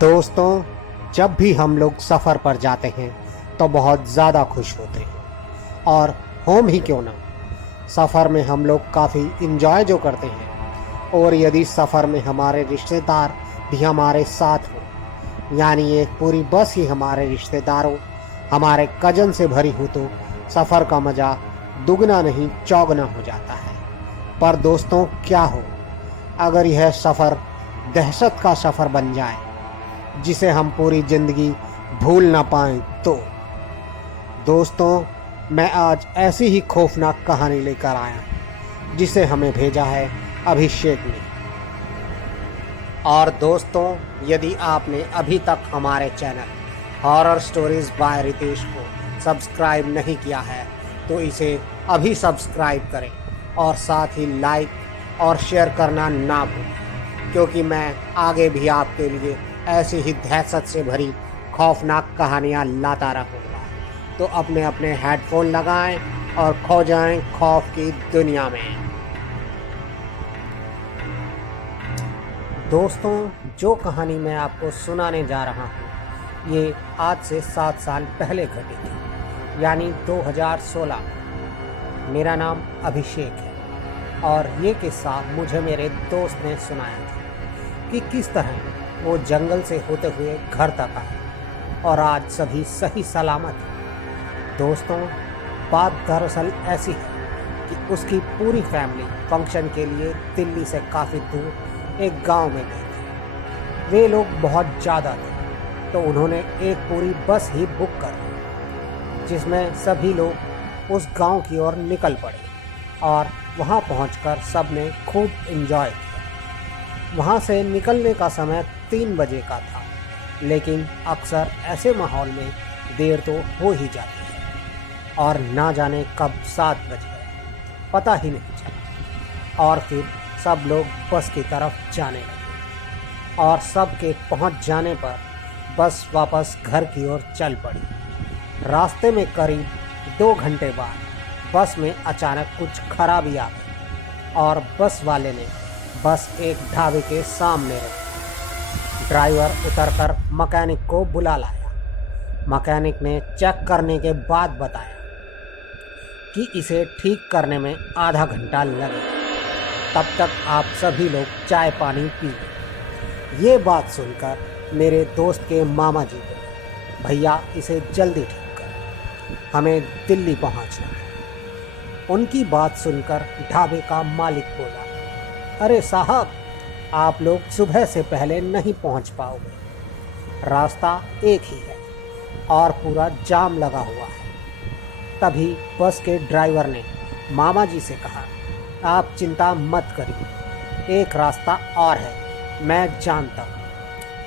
दोस्तों, जब भी हम लोग सफ़र पर जाते हैं तो बहुत ज़्यादा खुश होते हैं। और होम ही क्यों ना, सफ़र में हम लोग काफ़ी इन्जॉय जो करते हैं। और यदि सफ़र में हमारे रिश्तेदार भी हमारे साथ हों, यानी एक पूरी बस ही हमारे रिश्तेदारों, हमारे कज़न से भरी हो, तो सफ़र का मज़ा दुगना नहीं चौगुना हो जाता है। पर दोस्तों, क्या हो अगर यह सफ़र दहशत का सफ़र बन जाए, जिसे हम पूरी ज़िंदगी भूल ना पाएं तो। दोस्तों, मैं आज ऐसी ही खौफनाक कहानी लेकर आया जिसे हमें भेजा है अभिषेक ने। और दोस्तों, यदि आपने अभी तक हमारे channel horror stories by Ritesh को सब्सक्राइब नहीं किया है तो इसे अभी सब्सक्राइब करें और साथ ही लाइक और शेयर करना ना भूलें, क्योंकि मैं आगे भी आपके लिए ऐसी ही दहशत से भरी खौफनाक कहानियाँ लाता रहूँगा। तो अपने अपने हेडफोन लगाएं और खो जाएं खौफ की दुनिया में। दोस्तों, जो कहानी मैं आपको सुनाने जा रहा हूँ ये आज से 7 साल पहले घटी थी, यानी 2016 में। मेरा नाम अभिषेक है और ये किस्सा मुझे मेरे दोस्त ने सुनाया था कि किस तरह वो जंगल से होते हुए घर तक आए और आज सभी सही सलामत हैं। दोस्तों, बात दरअसल ऐसी है कि उसकी पूरी फैमिली फंक्शन के लिए दिल्ली से काफ़ी दूर एक गांव में गए थे। वे लोग बहुत ज़्यादा थे तो उन्होंने एक पूरी बस ही बुक कर ली, जिसमें सभी लोग उस गांव की ओर निकल पड़े और वहां पहुंचकर सब ने खूब एंजॉय किया। वहां से निकलने का समय 3 बजे का था, लेकिन अक्सर ऐसे माहौल में देर तो हो ही जाती है और ना जाने कब 7 बज गए, पता ही नहीं चला। और फिर सब लोग बस की तरफ जाने लगे और सब के पहुंच जाने पर बस वापस घर की ओर चल पड़ी। रास्ते में करीब 2 घंटे बाद बस में अचानक कुछ खराबी आ गई और बस वाले ने बस एक ढाबे के सामने रखी। ड्राइवर उतरकर मैकेनिक को बुला लाया। मैकेनिक ने चेक करने के बाद बताया कि इसे ठीक करने में आधा घंटा लगेगा। तब तक आप सभी लोग चाय पानी पी लें। ये बात सुनकर मेरे दोस्त के मामा जी बोले, भैया इसे जल्दी ठीक करो, हमें दिल्ली पहुंचना है। उनकी बात सुनकर ढाबे का मालिक बोला, अरे साहब, आप लोग सुबह से पहले नहीं पहुंच पाओगे, रास्ता एक ही है और पूरा जाम लगा हुआ है। तभी बस के ड्राइवर ने मामा जी से कहा, आप चिंता मत करिए, एक रास्ता और है, मैं जानता हूँ।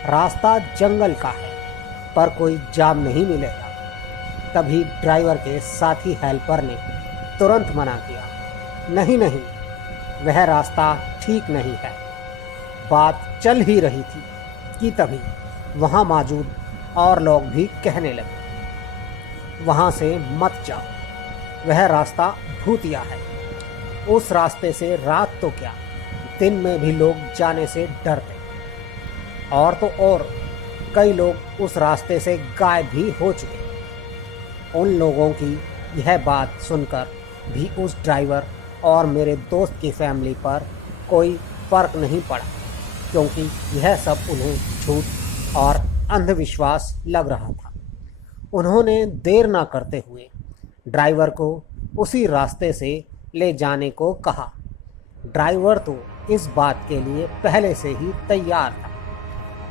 रास्ता जंगल का है पर कोई जाम नहीं मिलेगा। तभी ड्राइवर के साथी हेल्पर ने तुरंत मना किया, नहीं नहीं, वह रास्ता ठीक नहीं है। बात चल ही रही थी कि तभी वहाँ मौजूद और लोग भी कहने लगे, वहाँ से मत जाओ, वह रास्ता भूतिया है। उस रास्ते से रात तो क्या, दिन में भी लोग जाने से डरते। और तो और कई लोग उस रास्ते से गायब भी हो चुके। उन लोगों की यह बात सुनकर भी उस ड्राइवर और मेरे दोस्त की फैमिली पर कोई फ़र्क नहीं पड़ा, क्योंकि यह सब उन्हें झूठ और अंधविश्वास लग रहा था। उन्होंने देर ना करते हुए ड्राइवर को उसी रास्ते से ले जाने को कहा। ड्राइवर तो इस बात के लिए पहले से ही तैयार था,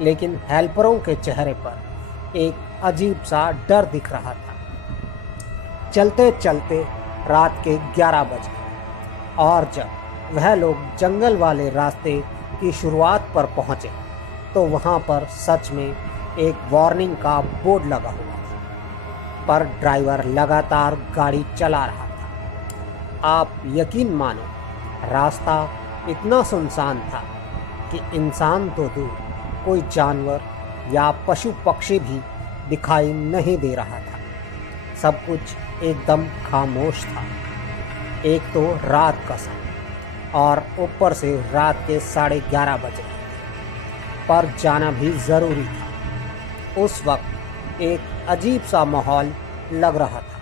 लेकिन हेल्परों के चेहरे पर एक अजीब सा डर दिख रहा था। चलते चलते रात के 11 बज गए और जब वह लोग जंगल वाले रास्ते की शुरुआत पर पहुंचे तो वहां पर सच में एक वार्निंग का बोर्ड लगा हुआ था, पर ड्राइवर लगातार गाड़ी चला रहा था। आप यकीन मानो, रास्ता इतना सुनसान था कि इंसान तो दूर, कोई जानवर या पशु पक्षी भी दिखाई नहीं दे रहा था। सब कुछ एकदम खामोश था। एक तो रात का समय और ऊपर से रात के 11:30 बजे, पर जाना भी ज़रूरी था। उस वक्त एक अजीब सा माहौल लग रहा था,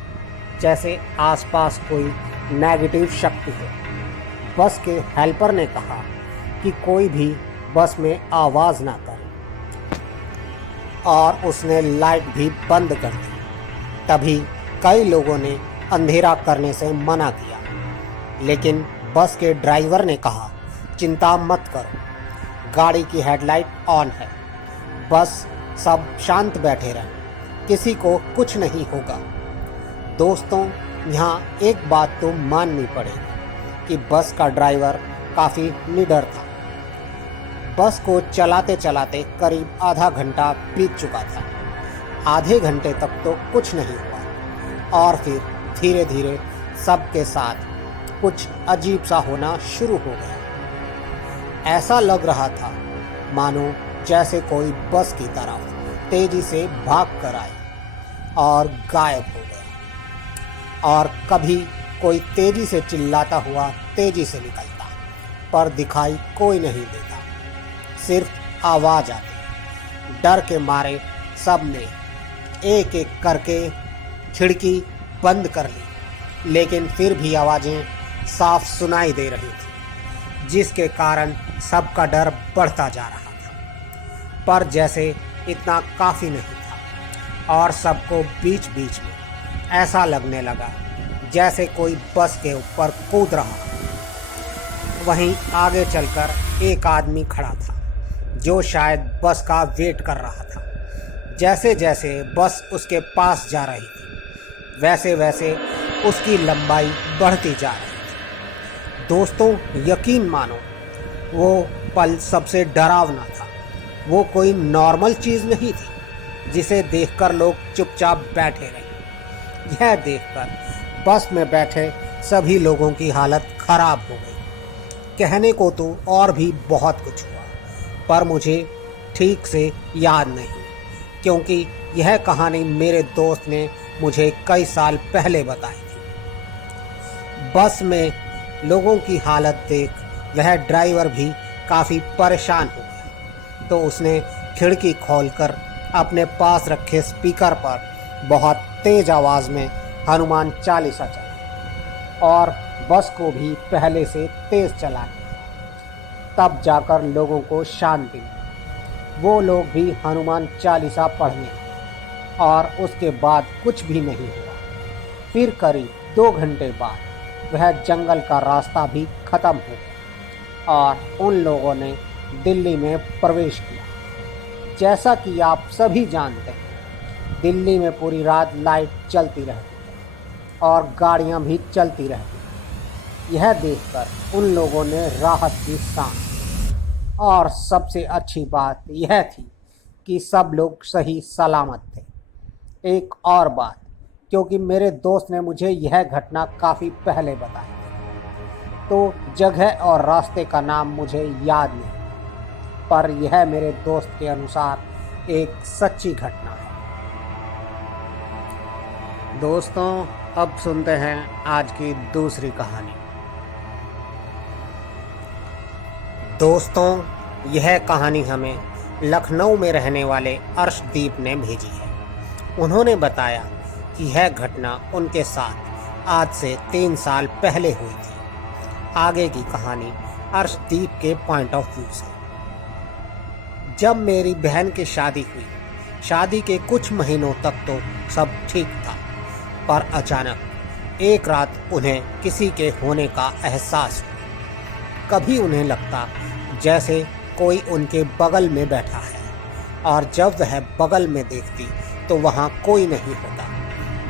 जैसे आसपास कोई नेगेटिव शक्ति है। बस के हेल्पर ने कहा कि कोई भी बस में आवाज़ ना करे और उसने लाइट भी बंद कर दी। तभी कई लोगों ने अंधेरा करने से मना किया, लेकिन बस के ड्राइवर ने कहा, चिंता मत करो, गाड़ी की हेडलाइट ऑन है, बस सब शांत बैठे रहें, किसी को कुछ नहीं होगा। दोस्तों, यहाँ एक बात तो माननी पड़ेगी कि बस का ड्राइवर काफ़ी निडर था। बस को चलाते चलाते करीब आधा घंटा बीत चुका था। आधे घंटे तक तो कुछ नहीं हुआ और फिर धीरे धीरे सबके साथ कुछ अजीब सा होना शुरू हो गया। ऐसा लग रहा था मानो जैसे कोई बस की तरफ तेजी से भाग कर आया और गायब हो गया, और कभी कोई तेजी से चिल्लाता हुआ तेजी से निकलता, पर दिखाई कोई नहीं देता, सिर्फ आवाज़ आती। डर के मारे सब ने एक एक करके खिड़की बंद कर ली, लेकिन फिर भी आवाज़ें साफ सुनाई दे रही थी, जिसके कारण सबका डर बढ़ता जा रहा था। पर जैसे इतना काफ़ी नहीं था और सबको बीच बीच में ऐसा लगने लगा जैसे कोई बस के ऊपर कूद रहा हो। वहीं आगे चलकर एक आदमी खड़ा था जो शायद बस का वेट कर रहा था। जैसे जैसे बस उसके पास जा रही थी, वैसे वैसे उसकी लंबाई बढ़ती जा रही थी। दोस्तों, यकीन मानो, वो पल सबसे डरावना था। वो कोई नॉर्मल चीज़ नहीं थी जिसे देखकर लोग चुपचाप बैठे रहे। यह देखकर बस में बैठे सभी लोगों की हालत खराब हो गई। कहने को तो और भी बहुत कुछ हुआ, पर मुझे ठीक से याद नहीं, क्योंकि यह कहानी मेरे दोस्त ने मुझे कई साल पहले बताई थी। बस में लोगों की हालत देख वह ड्राइवर भी काफ़ी परेशान हो गया, तो उसने खिड़की खोलकर अपने पास रखे स्पीकर पर बहुत तेज़ आवाज़ में हनुमान चालीसा चलाई और बस को भी पहले से तेज़ चला दिया। तब जाकर लोगों को शांति मिली। वो लोग भी हनुमान चालीसा पढ़ने लगे और उसके बाद कुछ भी नहीं हुआ। फिर करीब 2 घंटे बाद वह जंगल का रास्ता भी ख़त्म हो गया और उन लोगों ने दिल्ली में प्रवेश किया। जैसा कि आप सभी जानते हैं, दिल्ली में पूरी रात लाइट चलती रहती है और गाड़ियां भी चलती रहती हैं। यह देखकर उन लोगों ने राहत की सांस, और सबसे अच्छी बात यह थी कि सब लोग सही सलामत थे। एक और बात, क्योंकि मेरे दोस्त ने मुझे यह घटना काफ़ी पहले बताई थी, तो जगह और रास्ते का नाम मुझे याद नहीं, पर यह मेरे दोस्त के अनुसार एक सच्ची घटना है। दोस्तों, अब सुनते हैं आज की दूसरी कहानी। दोस्तों, यह कहानी हमें लखनऊ में रहने वाले अर्शदीप ने भेजी है। उन्होंने बताया कि यह घटना उनके साथ आज से 3 साल पहले हुई थी। आगे की कहानी अर्शदीप के पॉइंट ऑफ व्यू से। जब मेरी बहन की शादी हुई, शादी के कुछ महीनों तक तो सब ठीक था, पर अचानक एक रात उन्हें किसी के होने का एहसास हुआ। कभी उन्हें लगता जैसे कोई उनके बगल में बैठा है, और जब वह बगल में देखती तो वहाँ कोई नहीं होता।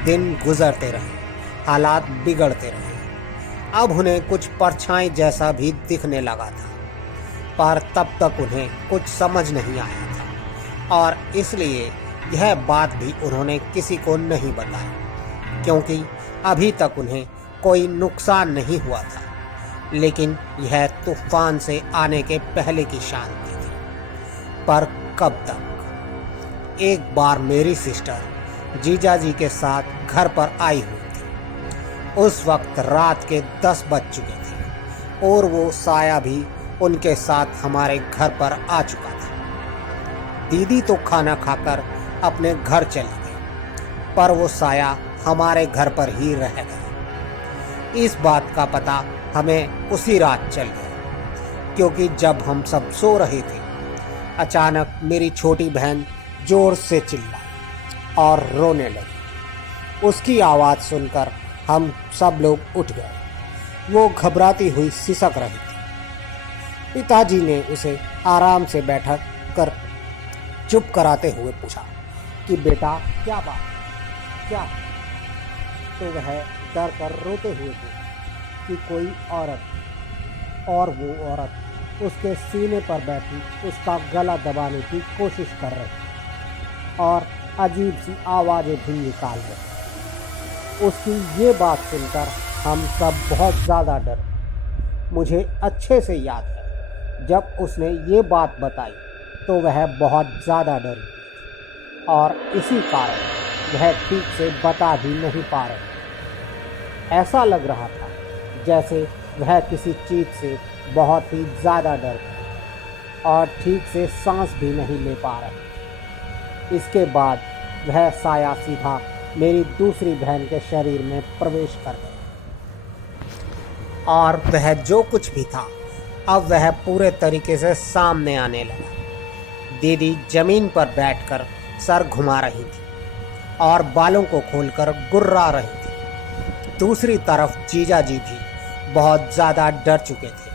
दिन गुजरते रहे, हालात बिगड़ते रहे। अब उन्हें कुछ परछाई जैसा भी दिखने लगा था, पर तब तक उन्हें कुछ समझ नहीं आया था, और इसलिए यह बात भी उन्होंने किसी को नहीं बताई, क्योंकि अभी तक उन्हें कोई नुकसान नहीं हुआ था। लेकिन यह तूफान से आने के पहले की शांति थी। पर कब तक? एक बार मेरी सिस्टर जीजा जी के साथ घर पर आई हुई थी। उस वक्त रात के 10 बज चुके थे और वो साया भी उनके साथ हमारे घर पर आ चुका था। दीदी तो खाना खाकर अपने घर चले गए, पर वो साया हमारे घर पर ही रह गया। इस बात का पता हमें उसी रात चल गया, क्योंकि जब हम सब सो रहे थे, अचानक मेरी छोटी बहन जोर से चिल्लाई और रोने लगी। उसकी आवाज़ सुनकर हम सब लोग उठ गए। वो घबराती हुई सिसक रही थी। पिताजी ने उसे आराम से बैठा कर चुप कराते हुए पूछा कि बेटा क्या बात, क्या? तो वह डर कर रोते हुए बोली कि कोई औरत, और वो औरत उसके सीने पर बैठी उसका गला दबाने की कोशिश कर रही और अजीब सी आवाज़ें भी निकाल रही। उसकी ये बात सुनकर हम सब बहुत ज़्यादा डरे। मुझे अच्छे से याद है, जब उसने ये बात बताई तो वह बहुत ज़्यादा डरी और इसी कारण वह ठीक से बता भी नहीं पा रही। ऐसा लग रहा था जैसे वह किसी चीज़ से बहुत ही ज़्यादा डरती और ठीक से सांस भी नहीं ले पा रही। इसके बाद वह साया सीधा मेरी दूसरी बहन के शरीर में प्रवेश कर गया और वह जो कुछ भी था अब वह पूरे तरीके से सामने आने लगा। दीदी ज़मीन पर बैठकर सर घुमा रही थी और बालों को खोलकर गुर्रा रही थी। दूसरी तरफ जीजा जी भी बहुत ज़्यादा डर चुके थे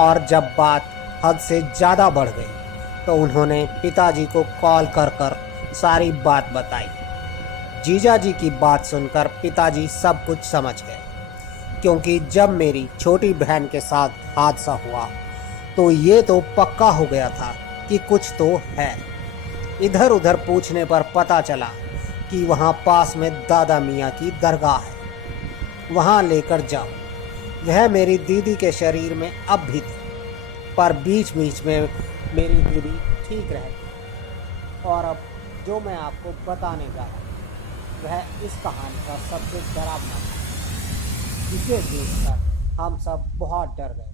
और जब बात हद से ज़्यादा बढ़ गई तो उन्होंने पिताजी को कॉल कर कर सारी बात बताई। जीजा जी की बात सुनकर पिताजी सब कुछ समझ गए, क्योंकि जब मेरी छोटी बहन के साथ हादसा हुआ तो ये तो पक्का हो गया था कि कुछ तो है। इधर उधर पूछने पर पता चला कि वहाँ पास में दादा मियाँ की दरगाह है, वहाँ लेकर जाओ। वह मेरी दीदी के शरीर में अब भी थी, पर बीच बीच में मेरी दीदी ठीक रह गई। और अब जो मैं आपको बताने जा रहा हूँ वह इस कहानी का सबसे डरावना था, जिसे देखकर हम सब बहुत डर गए।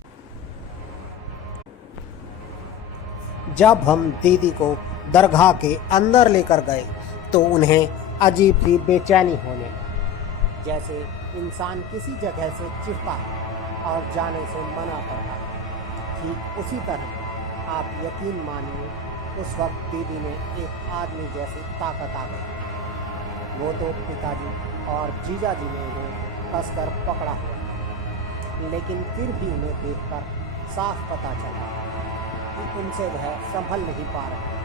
जब हम दीदी को दरगाह के अंदर लेकर गए तो उन्हें अजीब सी बेचैनी होने लगी, जैसे इंसान किसी जगह से चिढ़ता है और जाने से मना करता है। ठीक उसी तरह आप यकीन मानिए, उस वक्त दीदी में एक आदमी जैसी ताकत आ गई। वो तो पिताजी और जीजा जी ने उन्हें कसकर पकड़ा हुआ, लेकिन फिर भी उन्हें देखकर साफ पता चला कि उनसे वह संभल नहीं पा रहे।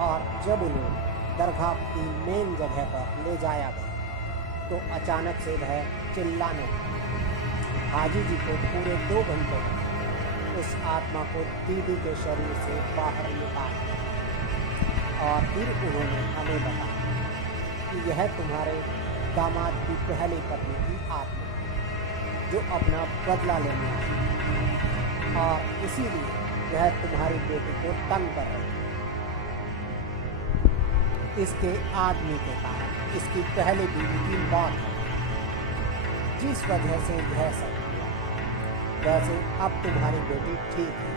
और जब उन्हें दरगाह की मेन जगह पर ले जाया गया तो अचानक से वह चिल्लाने लगे। हाजी जी को पूरे 2 घंटे उस आत्मा को दीदी के शरीर से बाहर निकाला और फिर उन्होंने हमें बताया कि यह तुम्हारे दामाद की पहली पत्नी की आत्मा जो अपना बदला लेने आई और इसीलिए वह तुम्हारी बेटी को तंग कर रही है। इसके आदमी के कारण इसकी पहले बीवी की मौत हो गई, जिस वजह से यह सब हुआ। वैसे अब तुम्हारी बेटी ठीक है,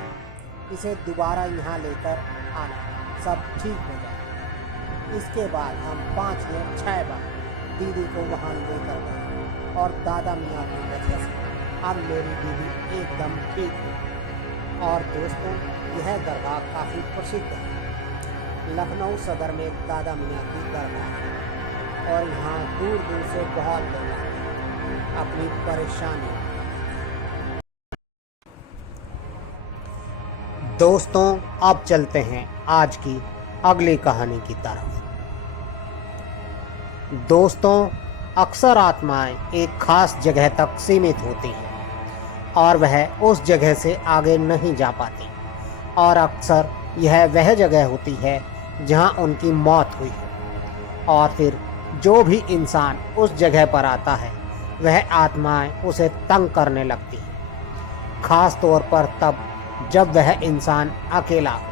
इसे दोबारा यहाँ लेकर आना, सब ठीक हो जाए। इसके बाद हम 5 या 6 बार दीदी को वहाँ लेकर गए और दादा मियाँ की वजह से अब मेरी दीदी एकदम ठीक है। और दोस्तों, यह दरगाह काफ़ी प्रसिद्ध है। लखनऊ सदर में दादा मियाँ की दरगाह है और यहाँ दूर दूर से बहुत लोग आते हैं अपनी परेशानी। दोस्तों, अब चलते हैं आज की अगली कहानी की तरफ। दोस्तों, अक्सर आत्माएं एक खास जगह तक सीमित होती हैं और वह उस जगह से आगे नहीं जा पाती, और अक्सर यह वह जगह होती है जहां उनकी मौत हुई है। और फिर जो भी इंसान उस जगह पर आता है वह आत्माएं उसे तंग करने लगती हैं, खास तौर पर तब जब वह इंसान अकेला हो,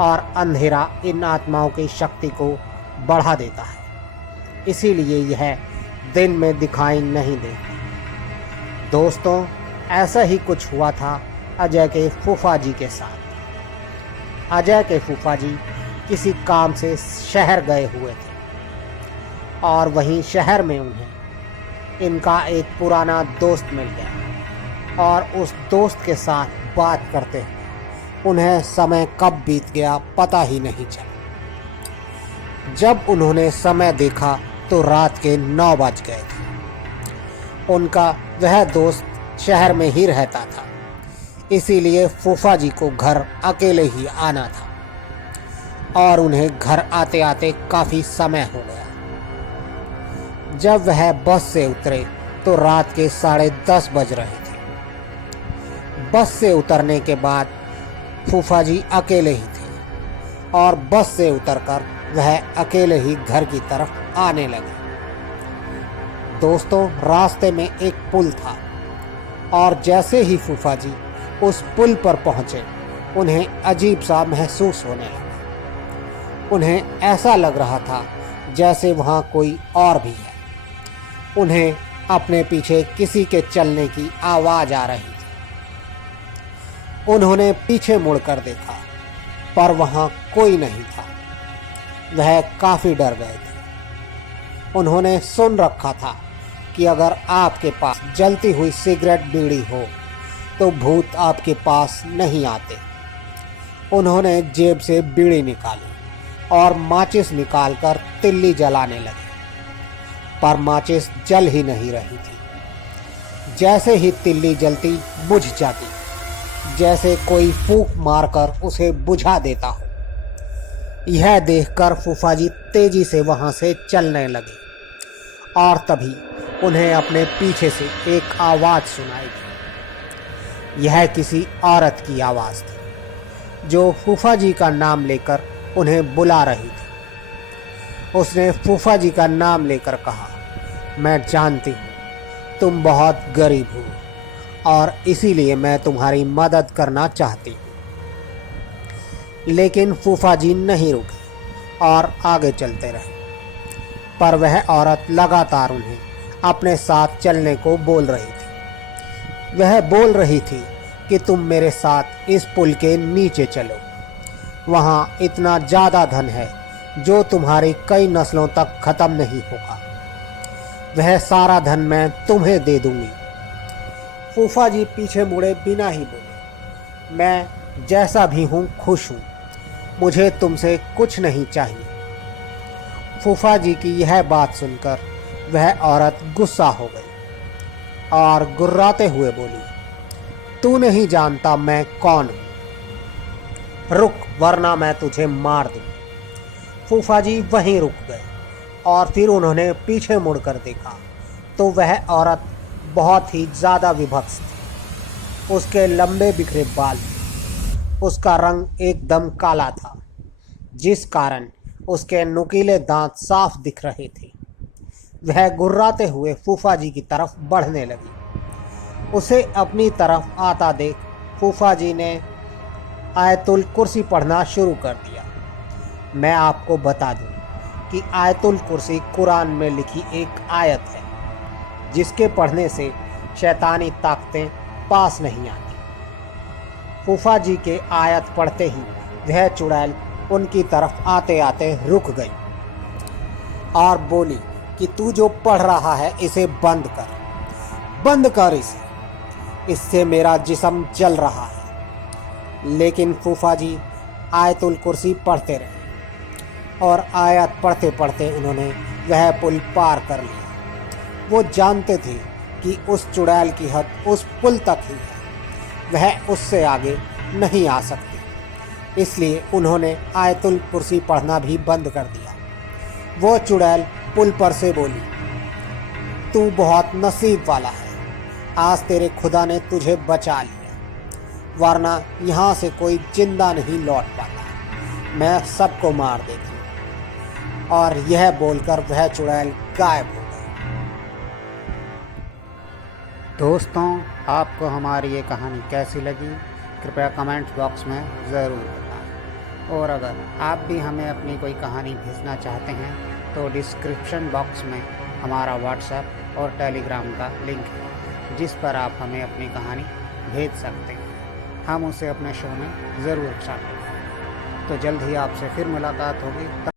और अंधेरा इन आत्माओं की शक्ति को बढ़ा देता है। इसीलिए यह दिन में दिखाई नहीं देती। दोस्तों, ऐसा ही कुछ हुआ था अजय के फूफा जी के साथ। अजय के फूफा जी किसी काम से शहर गए हुए थे और वहीं शहर में उन्हें इनका एक पुराना दोस्त मिल गया और उस दोस्त के साथ बात करते हुए उन्हें समय कब बीत गया पता ही नहीं चला। जब उन्होंने समय देखा तो रात के 9 बज गए थे। उनका वह दोस्त शहर में ही रहता था, इसीलिए फूफा जी को घर अकेले ही आना था और उन्हें घर आते आते काफ़ी समय हो गया। जब वह बस से उतरे तो रात के 10:30 बज रहे थे। बस से उतरने के बाद फूफा जी अकेले ही थे और बस से उतरकर वह अकेले ही घर की तरफ आने लगे। दोस्तों, रास्ते में एक पुल था और जैसे ही फूफा जी उस पुल पर पहुंचे उन्हें अजीब सा महसूस होने लगा। उन्हें ऐसा लग रहा था जैसे वहाँ कोई और भी है। उन्हें अपने पीछे किसी के चलने की आवाज़ आ रही थी। उन्होंने पीछे मुड़कर देखा पर वहाँ कोई नहीं था। वह काफ़ी डर गए थे। उन्होंने सुन रखा था कि अगर आपके पास जलती हुई सिगरेट बीड़ी हो तो भूत आपके पास नहीं आते। उन्होंने जेब से बीड़ी निकाली और माचिस निकालकर तिल्ली जलाने लगे, पर माचिस जल ही नहीं रही थी। जैसे ही तिल्ली जलती बुझ जाती, जैसे कोई फूंक मारकर उसे बुझा देता हो। यह देखकर फूफा जी तेजी से वहां से चलने लगे और तभी उन्हें अपने पीछे से एक आवाज़ सुनाई दी। यह किसी औरत की आवाज़ थी जो फूफा जी का नाम लेकर उन्हें बुला रही थी। उसने फूफा जी का नाम लेकर कहा, मैं जानती हूँ तुम बहुत गरीब हो और इसीलिए मैं तुम्हारी मदद करना चाहती हूँ। लेकिन फूफा जी नहीं रुके और आगे चलते रहे, पर वह औरत लगातार उन्हें अपने साथ चलने को बोल रही थी। वह बोल रही थी कि तुम मेरे साथ इस पुल के नीचे चलो, वहाँ इतना ज़्यादा धन है जो तुम्हारी कई नस्लों तक ख़त्म नहीं होगा। वह सारा धन मैं तुम्हें दे दूंगी। फूफा जी पीछे मुड़े बिना ही बोले, मैं जैसा भी हूँ खुश हूँ, मुझे तुमसे कुछ नहीं चाहिए। फूफा जी की यह बात सुनकर वह औरत गुस्सा हो गई और गुर्राते हुए बोली, तू नहीं जानता मैं कौन हूँ, रुक वरना मैं तुझे मार दूँ। फूफा जी वहीं रुक गए और फिर उन्होंने पीछे मुड़कर देखा तो वह औरत बहुत ही ज़्यादा विभत्स थी। उसके लंबे बिखरे बाल थे, उसका रंग एकदम काला था, जिस कारण उसके नुकीले दांत साफ दिख रहे थे। वह गुर्राते हुए फूफा जी की तरफ बढ़ने लगी। उसे अपनी तरफ आता देख फूफा जी ने आयतुल कुर्सी पढ़ना शुरू कर दिया। मैं आपको बता दूं कि आयतुल कुर्सी कुरान में लिखी एक आयत है जिसके पढ़ने से शैतानी ताकतें पास नहीं आती। फूफा जी के आयत पढ़ते ही वह चुड़ैल उनकी तरफ आते आते रुक गई और बोली कि तू जो पढ़ रहा है इसे बंद कर इसे, इससे मेरा जिस्म जल रहा है। लेकिन फूफा जी आयतुल कुर्सी पढ़ते रहे और आयत पढ़ते पढ़ते उन्होंने वह पुल पार कर लिया। वो जानते थे कि उस चुड़ैल की हद उस पुल तक ही है, वह उससे आगे नहीं आ सकती। इसलिए उन्होंने आयतुल कुर्सी पढ़ना भी बंद कर दिया। वो चुड़ैल पुल पर से बोली, तू बहुत नसीब वाला है, आज तेरे खुदा ने तुझे बचा लिया, वरना यहाँ से कोई जिंदा नहीं लौट पाता, मैं सबको मार देती। और यह बोलकर वह चुड़ैल गायब हो गई। दोस्तों, आपको हमारी ये कहानी कैसी लगी कृपया कमेंट बॉक्स में ज़रूर बताएं। और अगर आप भी हमें अपनी कोई कहानी भेजना चाहते हैं तो डिस्क्रिप्शन बॉक्स में हमारा व्हाट्सएप और टेलीग्राम का लिंक है, जिस पर आप हमें अपनी कहानी भेज सकते हैं। हम उसे अपने शो में ज़रूर शामिल करेंगे। तो जल्द ही आपसे फिर मुलाकात होगी। तब